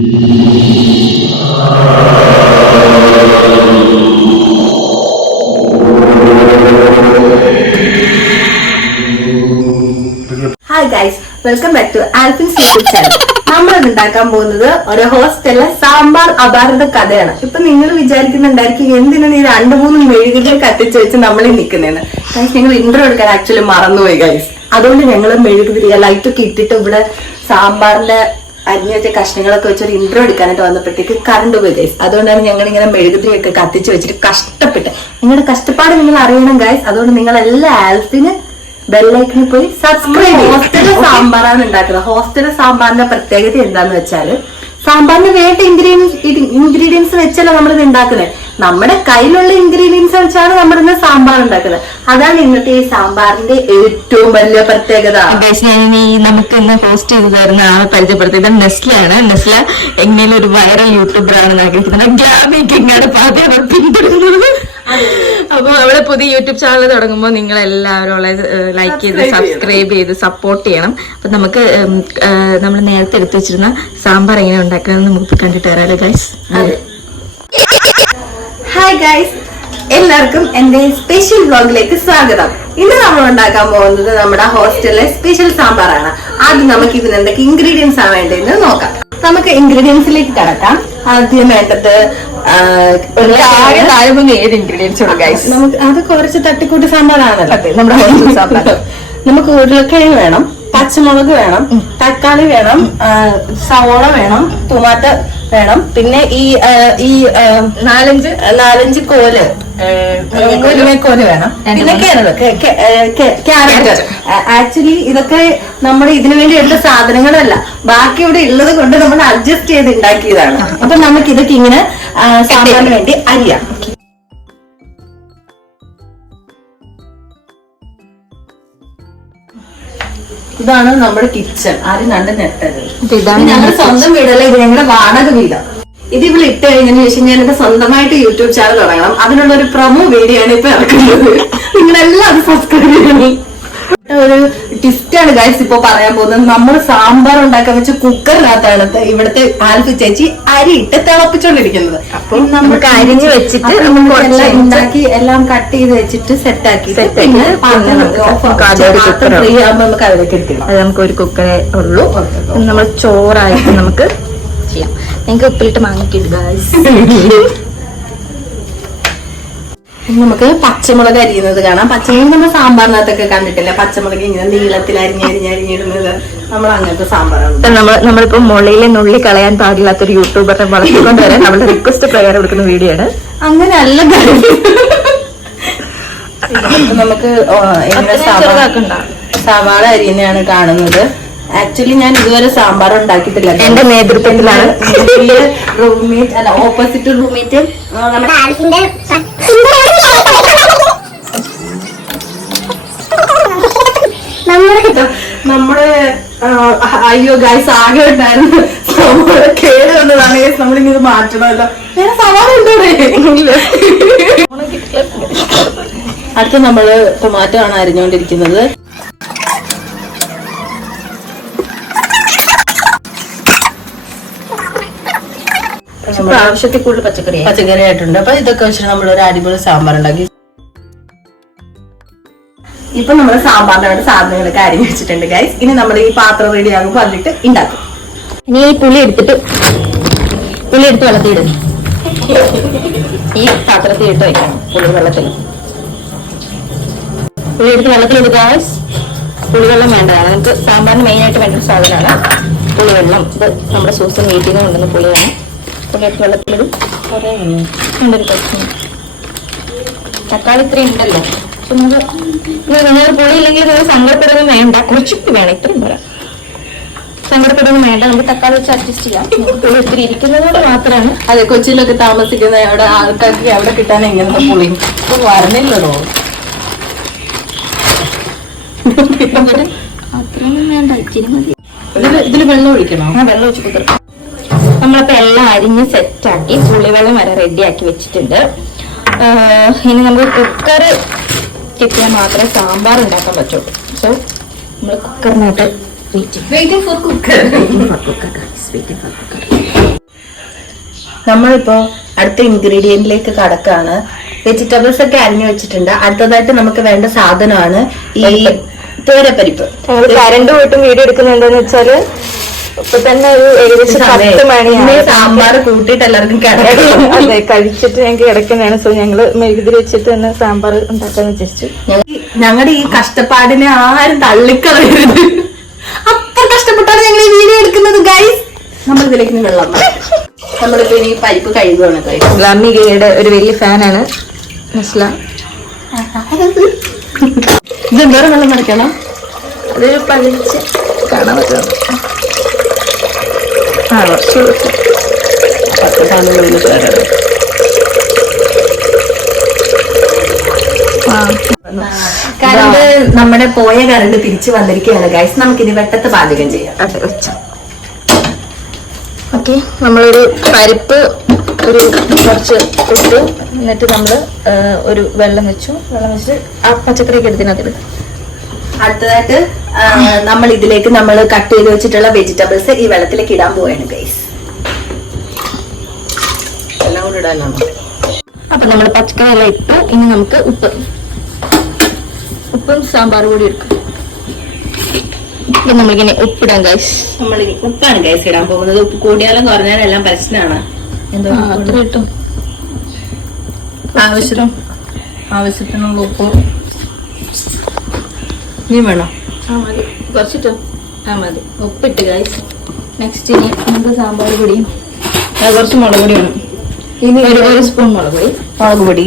Hi guys, welcome back to Alphin's YouTube channel. നമ്മൾ ഉണ്ടാക്കാൻ പോകുന്നത് ഒരു ഹോസ്റ്റലിലെ സാമ്പാർ അപാരത കഥയാണ്. ഇപ്പൊ നിങ്ങൾ വിചാരിക്കുന്നുണ്ടായിരിക്കും എന്തിനാണ് ഈ 2-3 മെഴുകുതിരി കത്തിച്ച് വെച്ച് നമ്മൾ നിൽക്കുന്നതെന്ന്. ഗൈസ്, ഞങ്ങൾ ഇൻട്രോ എടുക്കാൻ ആക്ച്വലി മറന്നുപോയി ഗൈസ്. അതുകൊണ്ട് ഞങ്ങൾ മെഴുകുതിരി ലൈറ്റൊക്കെ ഇട്ടിട്ട് ഇവിടെ സാമ്പാറിന്റെ അരിഞ്ഞു വെച്ച കഷ്ണങ്ങളൊക്കെ വെച്ച് ഒരു ഇൻട്രോ എടുക്കാനായിട്ട് വന്നപ്പോഴത്തേക്ക് കറണ്ട് പോയി ഗൈസ്. അതുകൊണ്ടാണ് ഞങ്ങൾ ഇങ്ങനെ മെഴുകുതിരിയൊക്കെ കത്തിച്ച് വെച്ചിട്ട് കഷ്ടപ്പെട്ട്. നിങ്ങളുടെ കഷ്ടപ്പാട് നിങ്ങൾ അറിയണം ഗൈസ്. അതുകൊണ്ട് നിങ്ങൾ എല്ലാ ആൽഫിന് ബെല്ലൈക്കണിൽ പോയി സബ്സ്ക്രൈബ്. ഹോസ്റ്റലിലെ സാമ്പാറാണ് ഉണ്ടാക്കുന്നത്. ഹോസ്റ്റലിലെ സാമ്പാറിന്റെ പ്രത്യേകത എന്താന്ന് വെച്ചാല് സാമ്പാറിന് വേണ്ട ഇൻഗ്രീഡിയൻസ് വെച്ചല്ല നമ്മളിത് ഉണ്ടാക്കുന്നത്. നമ്മുടെ കയ്യിലുള്ള ഇൻഗ്രീഡിയൻസ് വെച്ചാണ് നമ്മളിന്ന് സാമ്പാർ ഉണ്ടാക്കുന്നത്. അതാണ് ഇന്നത്തെ ഈ സാമ്പാറിന്റെ ഏറ്റവും വലിയ പ്രത്യേകത. നമുക്ക് ഇന്ന് പോസ്റ്റ് ചെയ്തു തരുന്ന ആളെ പരിചയപ്പെടുത്തിയത് നെസ്ലയാണ്. നെസ്ല എങ്ങനെ ഒരു വൈറൽ യൂട്യൂബർ ആണെന്ന് ആഗ്രഹിക്കുന്നത് ഗ്രാമിക്കാണ് പാതയാണ് പിന്തുടരുന്നത്. അപ്പൊ അവളെ പുതിയ യൂട്യൂബ് ചാനൽ തുടങ്ങുമ്പോൾ നിങ്ങൾ എല്ലാവരും അവളെ ലൈക്ക് ചെയ്ത് സബ്സ്ക്രൈബ് ചെയ്ത് സപ്പോർട്ട് ചെയ്യണം. അപ്പൊ നമുക്ക് നമ്മൾ നേരത്തെ എടുത്തു വെച്ചിരുന്ന സാമ്പാർ എങ്ങനെ ഉണ്ടാക്കണം നമുക്ക് കണ്ടിട്ട് വരാലോ ഗൈസ്. ഹായ് ഗൈസ്, എല്ലാവർക്കും എന്റെ സ്പെഷ്യൽ വ്ലോഗിലേക്ക് സ്വാഗതം. ഇന്ന് നമ്മൾ ഉണ്ടാക്കാൻ പോകുന്നത് നമ്മുടെ ഹോസ്റ്റലിലെ സ്പെഷ്യൽ സാമ്പാറാണ്. ആദ്യം നമുക്ക് ഇതിന് എന്തൊക്കെ ഇൻഗ്രീഡിയൻസ് ആണ് വേണ്ടതെന്ന് നോക്കാം. നമുക്ക് ഇൻഗ്രീഡിയൻസിലേക്ക് കടക്കാം. ആദ്യം വേണ്ടത് ഏത് ഇൻഗ്രീഡിയൻസ് ഗൈസ്? നമുക്ക് അത് കുറച്ച് തട്ടിക്കൂട്ട് സാമ്പാറാണല്ലോ നമ്മുടെ ഹോസ്റ്റൽ സാമ്പാർ. നമുക്ക് ഉരുളക്കിഴങ്ങ് വേണം, പച്ചമുളക് വേണം, തക്കാളി വേണം, സവോള വേണം, ടൊമാറ്റോ വേണം, പിന്നെ ഈ 4-5 കോല് കോല് വേണം, പിന്നെ ക്യാരറ്റ്. ആക്ച്വലി ഇതൊക്കെ നമ്മൾ ഇതിനു വേണ്ടി എടുത്ത സാധനങ്ങളല്ല, ബാക്കി ഇവിടെ ഉള്ളത് കൊണ്ട് നമ്മൾ അഡ്ജസ്റ്റ് ചെയ്ത് ഉണ്ടാക്കിയതാണ്. അപ്പൊ നമുക്ക് ഇതൊക്കെ ഇങ്ങനെ സാമ്പാറിന് വേണ്ടി അരിയാം. ഇതാണ് നമ്മുടെ കിച്ചൺ. ആരും കണ്ട് നെട്ടത്. ഇതാണ് ഞങ്ങളുടെ സ്വന്തം വീടല്ല, ഇത് ഞങ്ങളുടെ വാടക വീടാണ്. ഇത് ഇവിടെ ഇട്ട് കഴിഞ്ഞതിന് ശേഷം ഞാൻ എന്റെ സ്വന്തമായിട്ട് യൂട്യൂബ് ചാനൽ തുടങ്ങണം. അതിനുള്ള ഒരു പ്രൊമോ വീഡിയോ ആണ് ഇപ്പൊ ഇറക്കുന്നത്. നിങ്ങളെല്ലാം അത് സബ്സ്ക്രൈബ് ചെയ്യണം. ഒരു ട്വിസ്റ്റാണ് ഗൈസ് ഇപ്പൊ പറയാൻ പോകുന്നത്. നമ്മൾ സാമ്പാർ ഉണ്ടാക്കാൻ വെച്ച കുക്കറിനകത്താണ് ഇവിടുത്തെ ആൽഫി ചേച്ചി അരി ഇട്ട് തിളപ്പിച്ചോണ്ടിരിക്കുന്നത്. അപ്പം നമുക്ക് അരിഞ്ഞ് വെച്ചിട്ട് ഉണ്ടാക്കി എല്ലാം കട്ട് ചെയ്ത് വെച്ചിട്ട് സെറ്റാക്കി ഫ്രീ ആകുമ്പോ നമുക്ക് അതിലേക്ക് എടുക്കണം. അത് നമുക്ക് ഒരു കുക്കറേ ഉള്ളൂ. നമ്മൾ ചോറായിട്ട് നമുക്ക് ചെയ്യാം. എനിക്ക് ഉപ്പിലിട്ട് വാങ്ങിക്കിട്ട് ഗൈസ്. നമുക്ക് പച്ചമുളക് അരിയുന്നത് കാണാം. പച്ചമുളക് നമ്മൾ സാമ്പാറിനകത്തൊക്കെ കണ്ടിട്ടില്ല. പച്ചമുളക് ഇങ്ങനെ നീളത്തിൽ അരിഞ്ഞിടുന്നത് നമ്മൾ അങ്ങനത്തെ സാമ്പാറാണ്. നമ്മളിപ്പോ മുളയിലെ നുള്ളി കളയാൻ പാടില്ലാത്തൊരു യൂട്യൂബറെ വളർത്തിക്കൊണ്ട് വരാൻ നമ്മുടെ റിക്വസ്റ്റ് പ്രകാരം എടുക്കുന്ന വീഡിയോ ആണ്. അങ്ങനെയല്ല നമുക്ക് സവാള അരിയുന്നതാണ് കാണുന്നത്. ആക്ച്വലി ഞാൻ ഇതുവരെ സാമ്പാർ ഉണ്ടാക്കിയിട്ടില്ല. എന്റെ നേതൃത്വത്തിലാണ് റൂംമേറ്റ് അല്ല ഓപ്പോസിറ്റ് റൂംമേറ്റ് നമ്മുടെ ആൽഫിന്റെ നമ്മുടെ അയ്യോ ഗൈസ് ആകെ ഉണ്ടായിരുന്നു കേട് വന്നതാണ് ഗൈസ്. നമ്മളിങ്ങനെ മാറ്റണമല്ലോ. വേറെ സവാള ഉണ്ടോ? അടുത്ത നമ്മള് ടൊമാറ്റോ ആണ് അരിഞ്ഞുകൊണ്ടിരിക്കുന്നത്. ആവശ്യത്തിൽ കൂടുതൽ പച്ചക്കറി ആയിട്ടുണ്ട്. അപ്പൊ ഇതൊക്കെ വെച്ചിട്ട് നമ്മൾ ഒരു അടിപൊളി സാമ്പാർ ഉണ്ടാക്കി. ഇപ്പൊ നമ്മൾ സാമ്പാറിന്റെ വേണ്ട സാധനങ്ങളൊക്കെ അരിഞ്ഞു വെച്ചിട്ടുണ്ട് ഗൈസ്. ഇനി നമ്മൾ ഈ പാത്രം റെഡി ആകുമ്പോൾ അതിലിട്ട് ഉണ്ടാക്കും. ഇനി ഈ പുളി എടുത്ത് വെള്ളത്തിയിടും. ഈ പാത്രത്തിൽ ഇട്ട് വയ്ക്കണം. പുളിവെള്ളത്തിൽ പുളി എടുത്ത് വെള്ളത്തിലിടുക ഗൈസ്. പുളിവെള്ളം വേണ്ടതാണ്. നമുക്ക് സാമ്പാറിന് മെയിൻ ആയിട്ട് വേണ്ട സാധനമാണ് പുളിവെള്ളം. ഇത് നമ്മുടെ സൂസൻ വീട്ടിൽ നിന്ന് കൊണ്ടുവന്ന പുളിയാണ്. പുളി എടുത്ത് വെള്ളത്തിലിടും. തക്കാളി ഇത്രയും ഉണ്ടല്ലോ. നിങ്ങൾ പുളി ഇല്ലെങ്കിൽ നിങ്ങൾ സങ്കടപ്പെടുന്നത് വേണ്ട. കുറച്ചിട്ട് വേണം. ഇത്രയും പറയാം. സങ്കടപ്പെടുന്നത് വേണ്ട. നമുക്ക് തക്കാളി വെച്ച് അഡ്ജസ്റ്റ് ചെയ്യാം. പുളി ഒത്തിരി ഇരിക്കുന്നതുകൊണ്ട് മാത്രമാണ്. അതെ, കൊച്ചിയിലൊക്കെ താമസിക്കുന്ന അവിടെ ആൾക്കാർക്ക് അവിടെ കിട്ടാൻ എങ്ങനത്തെ പുളി വരണില്ലല്ലോ. അത്രയൊന്നും വേണ്ട. ഇച്ചിരി മതി. ഇതിൽ വെള്ളം ഒഴിക്കണോ? വെള്ളം ഒഴിച്ച് കുതിർക്കാം. നമ്മളിപ്പോ എല്ലാം അരിഞ്ഞ് സെറ്റാക്കി പുളിവെള്ളം വരെ റെഡിയാക്കി വെച്ചിട്ടുണ്ട്. ഇനി നമുക്ക് കുക്കർ കിട്ടിയാൽ മാത്രമേ സാമ്പാർ ഉണ്ടാക്കാൻ പറ്റുള്ളൂ. സോ നമ്മൾ കുക്കറിനകത്ത് വെയിറ്റിംഗ് ഫോർ കുക്കർ. നമ്മളിപ്പോ അടുത്ത ഇൻഗ്രീഡിയന്റിലേക്ക് കടക്കാണ്. വെജിറ്റബിൾസ് ഒക്കെ അരിഞ്ഞു വെച്ചിട്ടുണ്ട്. അടുത്തതായിട്ട് നമുക്ക് വേണ്ട സാധനമാണ് ഈ തോരപ്പരിപ്പ്. കരണ്ട് പോയിട്ടും വീഡിയോ എടുക്കുന്നത് എന്താന്ന് വെച്ചാല് ഇപ്പൊ തന്നെ ഒരു ഏകദേശം 10 മണിയാണ്. സാമ്പാർ കൂട്ടിയിട്ട് എല്ലാവർക്കും കിടക്കണം. അതെ, കഴിച്ചിട്ട് ഞങ്ങൾക്ക് കിടക്കുന്നതാണ്. സോ ഞങ്ങള് മെഴുകുതിരി വെച്ചിട്ട് തന്നെ സാമ്പാർ ഉണ്ടാക്കാന്ന് വിചാരിച്ചു. ഞങ്ങളുടെ ഈ കഷ്ടപ്പാടിനെ ആരും തള്ളിക്കളയരുത്. അത്ര കഷ്ടപ്പെട്ടാണ് ഞങ്ങൾ ഈ വീഡിയോ എടുക്കുന്നത് ഗൈസ്. നമ്മൾ ഇതിലേക്ക് വെള്ളം, നമ്മളിപ്പോ ഈ പരിപ്പ് കഴുകുകയാണ് ഗൈസ്. ഗ്ലാമികയുടെ ഒരു വലിയ ഫാനാണ് നസ്ല. ഇതെന്തോരം വെള്ളം നിറയ്ക്കണം? അതൊരു പഴിച്ച് കാണാൻ പറ്റും. കുറച്ച് കറണ്ട്, നമ്മുടെ പോയ കറണ്ട് തിരിച്ചു വന്നിരിക്കുകയാണ് ഗൈസ്. നമുക്കിനി വെട്ടത്ത് പാചകം ചെയ്യാം. ഓക്കെ, നമ്മളൊരു പരിപ്പ് ഒരു കുറച്ച് ഇട്ടു. എന്നിട്ട് നമ്മൾ ഒരു വെള്ളം വെച്ചു. വെള്ളം വെച്ച് ആ പച്ചക്കറിയൊക്കെ എടുത്തിനകത്ത്. അടുത്തതായിട്ട് നമ്മൾ ഇതിലേക്ക് നമ്മൾ കട്ട് ചെയ്ത് വെച്ചിട്ടുള്ള വെജിറ്റബിൾസ് ഈ വെള്ളത്തിലേക്ക് ഇടാൻ പോവാണ് ഗൈസ്. എല്ലാം കൂടി ഇടാനാണ്. അപ്പൊ നമ്മൾ പച്ചക്കറി എല്ലാം ഇട്ടു. ഇനി നമുക്ക് ഉപ്പും സാമ്പാർ കൂടി എടുക്കും. നമ്മളിങ്ങനെ ഉപ്പിടാം ഗൈസ്. നമ്മളിനി ഉപ്പാണ് ഗൈസ് ഇടാൻ പോകുന്നത്. ഉപ്പ് കൂടിയാലും കുറഞ്ഞാലും എല്ലാം പ്രശ്നമാണ്. എന്തോ കിട്ടും. ആവശ്യത്തിനുള്ള ഉപ്പ് ഇനി വേണോ? മതി, കുറച്ചിട്ടോ. മതി, ഉപ്പിട്ട് ഗൈസ്. നെക്സ്റ്റ് ഇനി നമുക്ക് സാമ്പാർ പൊടിയും കുറച്ച് മുളക് പൊടി വേണം. ഇനി ഒരു സ്പൂൺ മുളക് പൊടി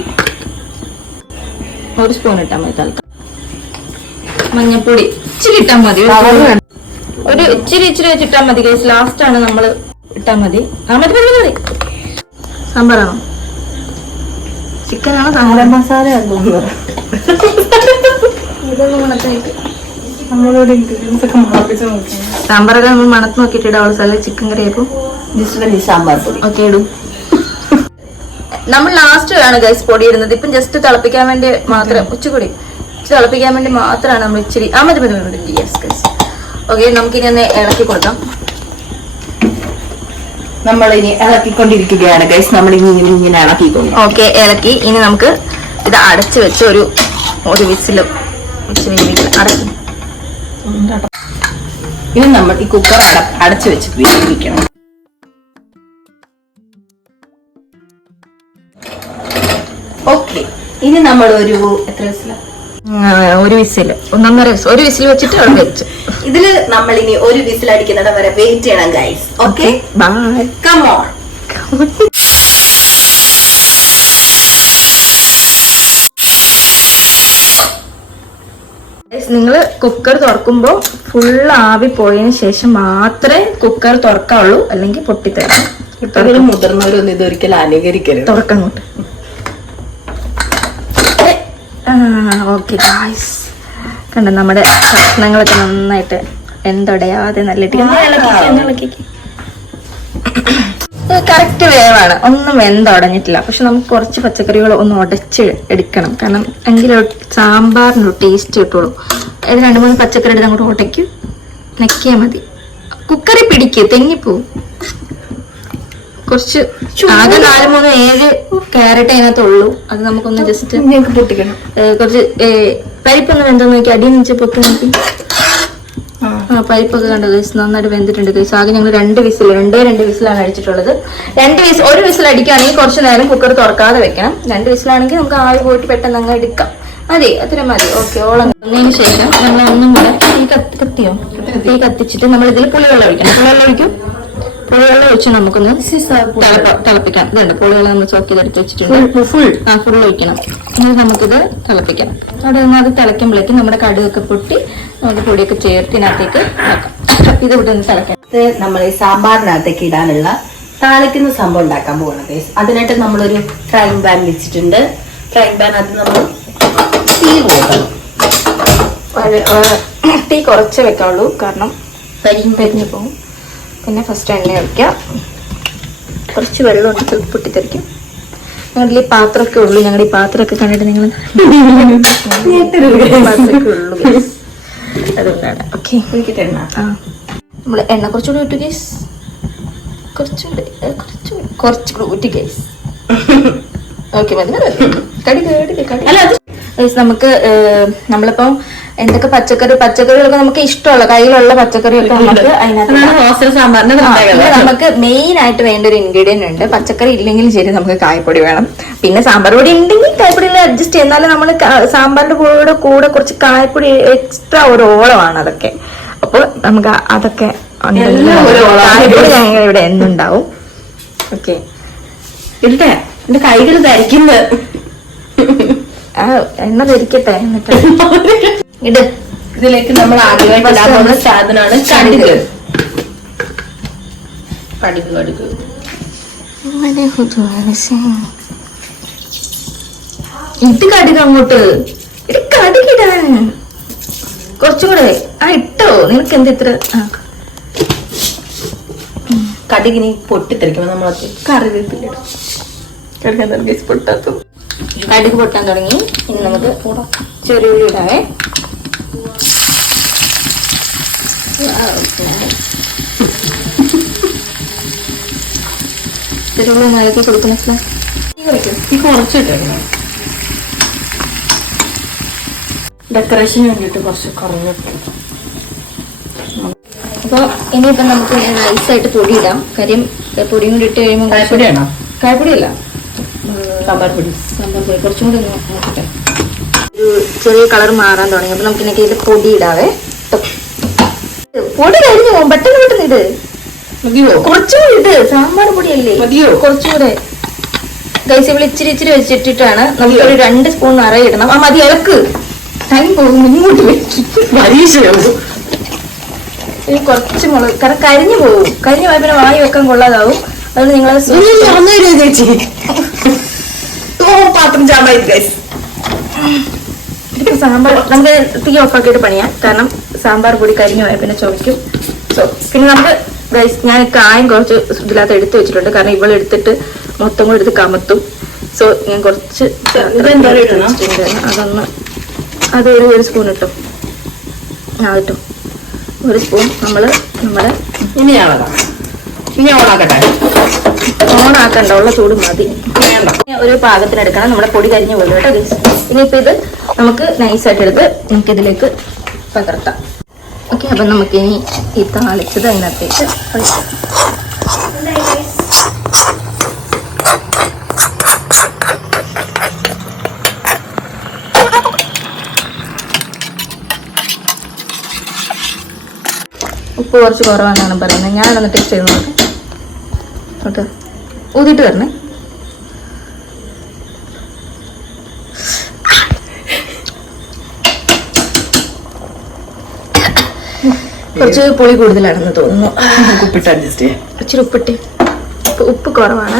1 സ്പൂൺ ഇട്ടാൽ മതി. തൽക്കാലം മഞ്ഞപ്പൊടി ഇച്ചിരി ഇട്ടാൽ മതി. ഒരു ഇച്ചിരി വെച്ചിട്ടാൽ മതി ഗൈസ്. ലാസ്റ്റ് ആണ് നമ്മൾ ഇട്ടാൽ മതി. മതി മതി മതി. സാമ്പാറാണോ ചിക്കനാണോ സാമ്പാർ മസാല സാമ്പാറൊക്കെ നമ്മൾ മണത്ത് നോക്കിയിട്ട് ഇടാം. അവള് ചിക്കൻ കറി ആയപ്പോ സാമ്പാർ പൊടി ഓക്കെ ഇടും. നമ്മൾ ലാസ്റ്റ് ആണ് ഗൈസ് പൊടി ഇടുന്നത്. ഇപ്പം ജസ്റ്റ് തിളപ്പിക്കാൻ വേണ്ടി മാത്രം, ഉച്ചക്കൂടി തിളപ്പിക്കാൻ വേണ്ടി മാത്രമാണ് നമ്മൾ ഇച്ചിരി മതി. Yes guys. ഓക്കെ, നമുക്കിനി ഒന്ന് ഇളക്കി കൊടുക്കാം. നമ്മളിനി ഇളക്കിക്കൊണ്ടിരിക്കുകയാണ് ഗൈസ്. നമ്മളിനി ഇങ്ങനെ ഇളക്കിക്കൊണ്ടു. ഓക്കെ, ഇളക്കി. ഇനി നമുക്ക് ഇത് അടച്ചു വെച്ച് ഒരു വിസില് അടച്ചു. ഇനി നമ്മൾ ഈ കുക്കർ അടച്ചു വെച്ച് വേവിക്കണം. ഓക്കെ, ഇനി നമ്മൾ എത്ര വിസില? ഒരു വിസില്, 1.5 വിസിൽ, ഒരു വിസിൽ വെച്ചിട്ട് അവിടെ വെച്ചു. ഇതില് നമ്മൾ ഇനി ഒരു വിസിൽ അടിക്കുന്നത് വരെ വെയിറ്റ് ചെയ്യണം guys. Okay, bye. Come on. നിങ്ങൾ കുക്കർ തുറക്കുമ്പോ ഫുൾ ആവി പോയതിനു ശേഷം മാത്രമേ കുക്കർ തുറക്കാവുള്ളൂ, അല്ലെങ്കിൽ പൊട്ടിത്തരും. ഇപ്പൊ മുതിർന്നവരൊന്നും ഇതൊരിക്കലും അനുകരിക്കരുത്. തുറക്കങ്ങോട്ട്. ഓക്കെ ഗായ്സ്, കണ്ടോ നമ്മുടെ കഷ്ണങ്ങളൊക്കെ നന്നായിട്ട് എന്തൊടയാതെ നല്ല കറക്റ്റ് വേവാണ്. ഒന്നും വെന്തുടഞ്ഞിട്ടില്ല. പക്ഷെ നമുക്ക് കുറച്ച് പച്ചക്കറികൾ ഒന്ന് ഉടച്ച് എടുക്കണം. കാരണം എങ്കിലും സാമ്പാറിന് ടേസ്റ്റ് കിട്ടുള്ളൂ. 2-3 പച്ചക്കറി എടുത്ത് അങ്ങോട്ട് ഉടയ്ക്കും, നക്കിയാൽ മതി. കുക്കറി പിടിക്കുക, തെങ്ങിപ്പോവും. കുറച്ച് ആകെ 4-3-7 ക്യാരറ്റ് അതിനകത്തുള്ളൂ. അത് നമുക്കൊന്ന് ജസ്റ്റ് പൊട്ടിക്കണം. കുറച്ച് പരിപ്പൊന്ന് വെന്തോന്ന് നോക്കി, അടിയിൽ നിന്ന് പൊട്ടി നോക്കി. പരിപ്പൊക്കെ കണ്ട ഗൈസ് നന്നായിട്ട് വെന്തിട്ടുണ്ട് ഗൈസ്. ആകെ ഞങ്ങൾ 2 വിസിലാണ് അടിച്ചിട്ടുള്ളത്. 1 വിസിൽ അടിക്കുകയാണെങ്കിൽ കുറച്ച് നേരം കുക്കർ തുറക്കാതെ വെക്കണം. 2 വിസിലാണെങ്കിൽ നമുക്ക് ആവി പോയിട്ട് പെട്ടെന്ന് അങ്ങ് എടുക്കാം. മതി, അത്ര മതി. ഓക്കെ, ഓളം വന്നതിന് ശേഷം നമ്മൾ ഒന്നും കൂടെ തീ കത്തിച്ചിട്ട് നമ്മൾ ഇതിൽ പുളിവെള്ളം ഒഴിക്കണം. പുളിവെള്ളം ഒഴിച്ച് നമുക്കൊന്ന് തിളപ്പിക്കാം. ഇതുണ്ട് പുളിവെള്ളം നമ്മൾ ചോക്ക് ചെയ്തെടുത്ത് വെച്ചിട്ടുണ്ട്. ഫുൾ ഒഴിക്കണം. എന്നിട്ട് നമുക്കിത് തിളപ്പിക്കാം. അവിടെ നിന്ന് അത് തിളയ്ക്കുമ്പോഴേക്കും നമ്മുടെ കടുകൊക്കെ പൊട്ടി നമുക്ക് പൊടിയൊക്കെ ചേർത്തിനകത്തേക്ക് ആക്കാം. ഇത് ഇവിടെ നിന്ന് തിളക്കാം. നമ്മൾ ഈ സാമ്പാറിനകത്തേക്ക് ഇടാനുള്ള താളിക്കുന്ന സംഭവം ഉണ്ടാക്കാൻ പോകണം ഗൈസ്. അതിനായിട്ട് നമ്മളൊരു ഫ്രൈങ് പാൻ വെച്ചിട്ടുണ്ട്. ഫ്രൈങ് പാനകത്ത് നമ്മൾ തീ കൊടുക്കണം. തീ കുറച്ച് വെക്കാവുള്ളൂ, കാരണം കരിഞ്ഞു പോകും. പിന്നെ ഫസ്റ്റ് എണ്ണ ഒഴിക്കാം. കുറച്ച് വെള്ളം ഒഴിച്ച് പൊട്ടിത്തെറിക്കും. ഞങ്ങളുടെ ഈ പാത്രമൊക്കെ ഉള്ളൂ. ഞങ്ങളുടെ ഈ പാത്രമൊക്കെ കണ്ടിട്ട് നിങ്ങൾ പാത്രമൊക്കെ ഉള്ളൂ. അതുകൊണ്ടാണ്. ഓക്കെ, നമ്മള് എണ്ണ കുറച്ചുകൂടി ഇട്ടു ഗൈസ്. കുറച്ചുകൂടി ഊറ്റി ഗൈസ്. ഓക്കെ, മതി. നമുക്ക് നമ്മളിപ്പം എന്തൊക്കെ പച്ചക്കറികളൊക്കെ നമുക്ക് ഇഷ്ടമുള്ള കയ്യിലുള്ള പച്ചക്കറിയൊക്കെ നമുക്ക് അതിനകത്ത് നമുക്ക് മെയിൻ ആയിട്ട് വേണ്ട ഒരു ഇൻഗ്രീഡിയന്റ് ഉണ്ട്. പച്ചക്കറി ഇല്ലെങ്കിലും ശരി നമുക്ക് കായപ്പൊടി വേണം. പിന്നെ സാമ്പാർ പൊടി ഉണ്ടെങ്കിൽ കായപ്പൊടി അഡ്ജസ്റ്റ് ചെയ്യും. എന്നാലും നമ്മൾ സാമ്പാറിന്റെ പൊടിയുടെ കൂടെ കുറച്ച് കായപ്പൊടി എക്സ്ട്രാ ഒരു ഓളമാണ് അതൊക്കെ. അപ്പോൾ നമുക്ക് അതൊക്കെ കായപ്പൊടി ഞങ്ങൾ ഇവിടെ എന്നുണ്ടാവും. ഓക്കെ, ഇല്ലേ എന്റെ കൈകൾ ധരിക്കുന്നത് എണ്ണ ധരിക്കട്ടെ. എന്നിട്ട് ഇതിലേക്ക് നമ്മൾ ആദ്യമായിട്ട് സാധനമാണ് കടുക്. ഇത് കടുക് അങ്ങോട്ട് കടുകിടാൻ കുറച്ചുകൂടെ ഇട്ടോ. നിനക്ക് എന്ത് ഇത്ര കടുകിനി പൊട്ടിത്തെറിക്കുമ്പോ നമ്മളത് കറിവേപ്പില പൊട്ടാത്തു. കടുക് പൊട്ടാൻ തുടങ്ങി. ഇനി നമുക്ക് ചെറിയ ഉള്ളി ഇടാവേ. ചെറിയ ഉള്ളി നരക്കി കൊടുക്കുന്ന ഈ കുറച്ചിട്ട് ഡെക്കറേഷന് വേണ്ടിട്ട് കുറച്ച് കറിവേപ്പില. അപ്പൊ ഇനിയിപ്പം നമുക്ക് നൈസായിട്ട് പൊടി ഇടാം. കാര്യം പൊടിയും കൂടി ഇട്ട് കഴിയുമ്പോൾ കായപ്പൊടിയാണോ? കായപ്പൊടിയല്ല, സാമ്പാർ പൊടി. കുറച്ചും കൂടി നോക്കട്ടെ. ഒരു ചെറിയ കളർ മാറാൻ തുടങ്ങി. അപ്പൊ നമുക്ക് ഇതിൽ പൊടി ഇടാവേ. പൊടി കഴിഞ്ഞു പോകും. പെട്ടെന്ന് ഇട്. കുറച്ചുകൂടി ഇട്. സാമ്പാർ പൊടിയല്ലേ, കുറച്ചുകൂടെ. ഗൈസ് ഇവിടെ ഇച്ചിരി വെച്ചിട്ടിട്ടാണ് നമുക്ക് ഒരു 2 സ്പൂൺ നിറയെ ഇടണം. മതി, ഇളക്ക്. ടൈം പോകും, മുന്നോട്ട് വെക്കും. ഇനി കുറച്ച് മുളക്, കാരണം കരിഞ്ഞു പോകും. കരിഞ്ഞു പോയ പിന്നെ വായി വെക്കാൻ കൊള്ളാതാവും. അതുകൊണ്ട് നിങ്ങളത് പാത്രം ചാമ്പായി. സാമ്പാർ നമുക്ക് തീ ഓഫാക്കിയിട്ട് പണിയാം. കാരണം സാമ്പാർ പൊടി കരിഞ്ഞു പോയാൽ പിന്നെ ചുവയ്ക്കും. സോ പിന്നെ നമുക്ക് ഗൈസ് ഞാൻ കായം കുറച്ച് ഇതിനകത്ത് എടുത്ത് വെച്ചിട്ടുണ്ട്. കാരണം ഇവളെ എടുത്തിട്ട് മൊത്തം കൂടെ എടുത്ത് കമത്തും. സോ ഞാൻ കുറച്ച് അതൊന്ന് ഒരു സ്പൂൺ ഇട്ടോ. കിട്ടും ഒരു സ്പൂൺ. നമ്മുടെ ഓണാക്കണ്ട, ഉള്ള ചൂട് മതി. ഒരു പാകത്തിനെടുക്കണം. നമ്മുടെ പൊടി കരിഞ്ഞു പോലും കേട്ടോ. ഇനിയിപ്പോൾ ഇത് നമുക്ക് നൈസായിട്ട് എടുത്ത് നമുക്കിതിലേക്ക് പകർത്താം. ഓക്കെ, അപ്പം നമുക്കിനി ഈ താളിച്ചത് അതിനകത്തേക്ക് ഒഴിക്കാം. ഉപ്പ് കുറച്ച് കുറവാണെന്നാണ് പറയുന്നത്. ഞാനൊന്ന് ടേസ്റ്റ് ചെയ്ത് നോക്കാം. ഓക്കെ, ഊതിയിട്ട് തരണേ. കുറച്ച് പുളി കൂടുതലാണെന്ന് തോന്നുന്നു. ഉപ്പിട്ട് അഡ്ജസ്റ്റ് ചെയ്യാം. ഇച്ചിരി ഉപ്പിട്ട്. ഉപ്പ് കുറവാണ്.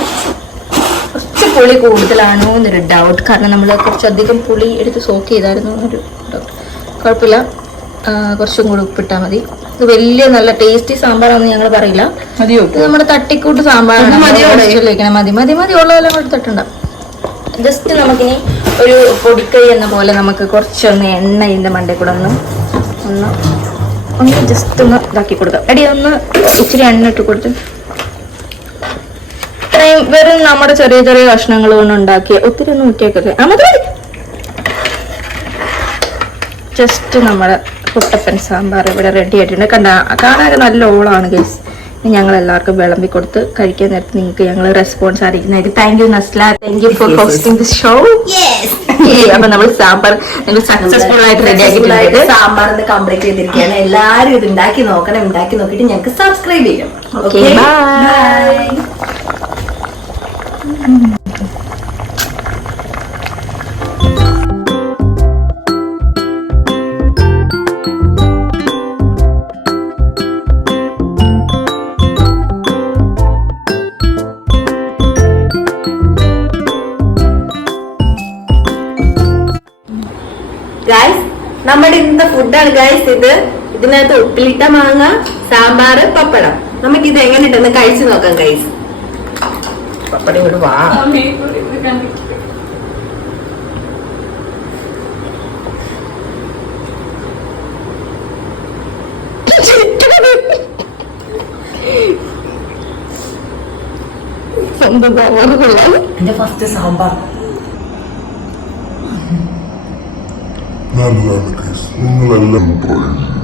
കുറച്ച് പുളി കൂടുതലാണോ എന്നൊരു ഡൗട്ട്. കാരണം നമ്മൾ കുറച്ചധികം പുളി എടുത്ത് സോക്ക് ചെയ്തായിരുന്നു എന്നൊരു ഡൗട്ട്. കുഴപ്പമില്ല, കുറച്ചും കൂടി ഉപ്പിട്ടാൽ മതി. ഇത് വലിയ നല്ല ടേസ്റ്റി സാമ്പാറാണെന്ന് ഞങ്ങൾ പറയില്ല. ഇത് നമ്മുടെ തട്ടിക്കൂട്ട് സാമ്പാറാണ്. മതി ഉള്ളതെല്ലാം കൂടെ തട്ടുണ്ടാവും. ജസ്റ്റ് നമുക്കിനി ഒരു പൊടിക്കൈ എന്ന പോലെ നമുക്ക് കുറച്ചൊന്ന് എണ്ണ ഇതിൻ്റെ മണ്ടയിൽ കൂടെ ഒന്ന് ജസ്റ്റ് ഒന്ന് ഇതാക്കി കൊടുക്കാം. എടി ഒന്ന് ഇച്ചിരി എണ്ണ ഇട്ട് കൊടുത്ത് ഇത്രയും വെറും നമ്മുടെ ചെറിയ ചെറിയ കഷ്ണങ്ങൾ കൊണ്ട് ഉണ്ടാക്കിയ ഒത്തിരി ഒന്നും ഊറ്റിയേക്കല്ലേ. മതി. ജസ്റ്റ് നമ്മുടെ കുട്ടപ്പൻ സാമ്പാർ ഇവിടെ റെഡി ആയിട്ടുണ്ട്. കാണാനൊക്കെ നല്ല ഓളാണ് ഗൈസ്. ഞങ്ങൾ എല്ലാവർക്കും വിളമ്പി കൊടുത്ത് കഴിക്കാൻ നേരത്ത് നിങ്ങൾക്ക് ഞങ്ങൾ റെസ്പോൺസ് അറിയിക്കുന്നതായിരിക്കും. Thank you Nasla, thank you for hosting this show. അപ്പൊ നമ്മൾ സാമ്പാർ സക്സസ്ഫുൾ ആയിട്ട് റെഡി ആക്കിയിട്ടുണ്ട്. സാമ്പാർ കംപ്ലീറ്റ് ചെയ്തിരിക്കുകയാണ്. എല്ലാരും ഇത് ഉണ്ടാക്കി നോക്കണം. ഉണ്ടാക്കി നോക്കിയിട്ട് ഞങ്ങൾക്ക് സബ്സ്ക്രൈബ് ചെയ്യാം. Okay, by. ഗൈസ്, നമ്മുടെ ഇന്നത്തെ ഫുഡാണ് ഗൈസ് ഇത്. ഇതിനകത്ത് ഉപ്പിലിട്ട മാങ്ങ, സാമ്പാർ, പപ്പടം. നമുക്ക് ഇത് എങ്ങനെ ഉണ്ടെന്ന് കഴിച്ചു നോക്കാം ഗൈസ്. പപ്പടം ഇവിടെ വാ. സ്വന്തം സാമ്പാർ കൊള്ളാം. എന്റെ ഫസ്റ്റ് സാമ്പാർ നല്ലതാണ് കേസ്. നിങ്ങളെല്ലാം ട്രൈ ചെയ്യും.